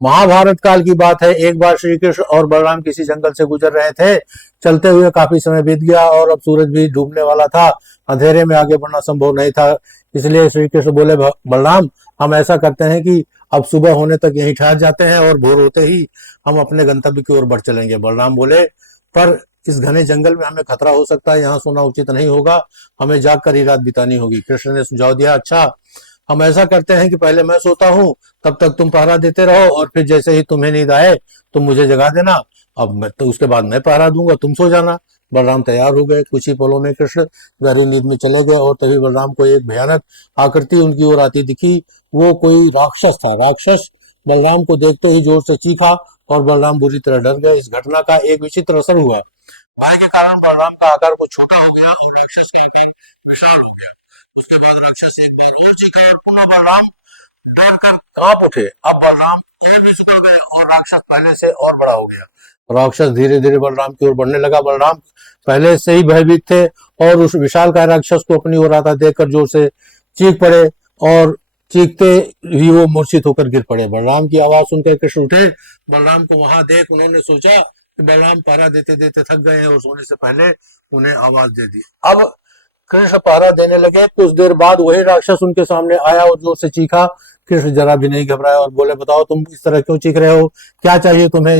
महाभारत काल की बात है। एक बार श्री कृष्ण और बलराम किसी जंगल से गुजर रहे थे। चलते हुए काफी समय बीत गया और अब सूरज भी डूबने वाला था। अंधेरे में आगे बढ़ना संभव नहीं था, इसलिए श्री कृष्ण बोले, बलराम, हम ऐसा करते हैं कि अब सुबह होने तक यहीं ठहर जाते हैं और भोर होते ही हम अपने गंतव्य की ओर बढ़ चलेंगे। बलराम बोले, पर इस घने जंगल में हमें खतरा हो सकता है, यहाँ सोना उचित नहीं होगा, हमें जाग कर ही रात बितानी होगी। कृष्ण ने सुझाव दिया, अच्छा, हम ऐसा करते हैं कि पहले मैं सोता हूँ, तब तक तुम पहरा देते रहो, और फिर जैसे ही तुम्हें नींद आए तुम मुझे जगा देना। अब मैं तो उसके बाद मैं पहरा दूंगा, तुम सो जाना। बलराम तैयार हो गए। कुछ ही पलों में कृष्ण गहरी नींद में चले गए और तभी बलराम को एक भयानक आकृति उनकी ओर आती दिखी। वो कोई राक्षस था। राक्षस बलराम को देखते ही जोर से चीखा और बलराम बुरी तरह डर गए। इस घटना का एक विचित्र असर हुआ। भय के कारण बलराम का आकार कुछ छोटा हो गया और राक्षस एक दिन विशाल हो गया। उसके बाद राक्षस एक दिन और चीखे और पुनः बलराम डर कर कांप उठे। अब बलराम खेल में चुका गए और राक्षस पहले से और बड़ा हो गया। राक्षस धीरे धीरे बलराम की ओर बढ़ने लगा। बलराम पहले से ही भयभीत थे और उस विशाल काय राक्षस को अपनी ओर आता देखकर जोर से चीख पड़े और चीखते ही वो मूर्छित होकर गिर पड़े। बलराम की आवाज सुनकर कृष्ण उठे। बलराम को वहां देख उन्होंने सोचा कि बलराम पहरा देते देते थक गए हैं और सोने से पहले उन्हें आवाज दे दी। अब कृष्ण पहरा देने लगे। कुछ देर बाद वही राक्षस उनके सामने आया और जोर से चीखा। कृष्ण जरा भी नहीं घबराया और बोले, बताओ तुम इस तरह क्यों चीख रहे हो, क्या चाहिए तुम्हें।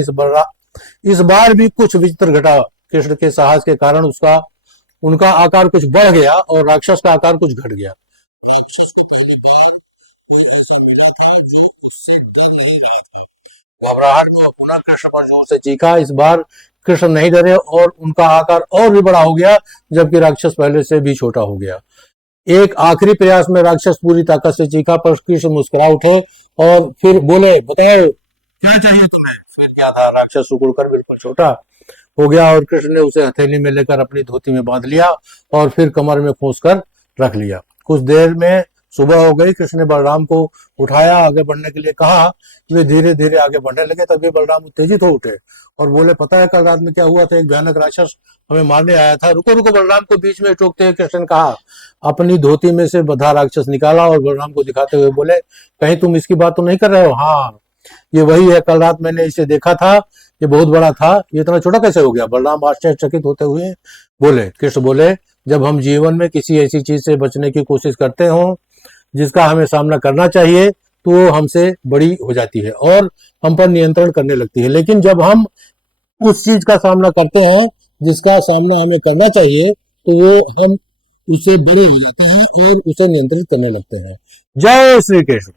इस बार भी कुछ विचित्र घटा। कृष्ण के साहस के कारण उनका आकार कुछ बढ़ गया और राक्षस का आकार कुछ घट गया। घबराहट में पुनः कृष्ण पर जोर से चीखा। इस बार कृष्ण नहीं डरे और उनका आकार और भी बड़ा हो गया, जबकि राक्षस पहले से भी छोटा हो गया। एक आखिरी प्रयास में राक्षस पूरी ताकत से चीखा, पर कृष्ण मुस्कुरा उठे और फिर बोले, बताओ क्या चाहिए तुम्हें। फिर क्या था, राक्षस सिकुड़कर बिल्कुल छोटा हो गया और कृष्ण ने उसे हथेली में लेकर अपनी धोती में बांध लिया और फिर कमर में खोस कर रख लिया। कुछ देर में सुबह हो गई। कृष्ण ने बलराम को उठाया, आगे बढ़ने के लिए कहा। वे धीरे धीरे आगे बढ़ने लगे। तभी बलराम उत्तेजित हो उठे और बोले, पता है कल रात में क्या हुआ था, एक भयानक राक्षस हमें मारने आया था। रुको रुको, बलराम को बीच में टोकते हुए कृष्ण ने कहा। अपनी धोती में से बंधा राक्षस निकाला और बलराम को दिखाते हुए बोले, कहीं तुम इसकी बात तो नहीं कर रहे हो। हाँ, ये वही है, कल रात मैंने इसे देखा था, ये बहुत बड़ा था, ये इतना छोटा कैसे हो गया। बलराम आश्चर्यचकित होते हुए बोले। कृष्ण बोले, जब हम जीवन में किसी ऐसी चीज से बचने की कोशिश करते हो जिसका हमें सामना करना चाहिए, तो वो हमसे बड़ी हो जाती है और हम पर नियंत्रण करने लगती है। लेकिन जब हम उस चीज का सामना करते हैं जिसका सामना हमें करना चाहिए, तो वो हम उससे बड़े हो जाते हैं और उसे नियंत्रित करने लगते हैं। जय श्री कृष्ण।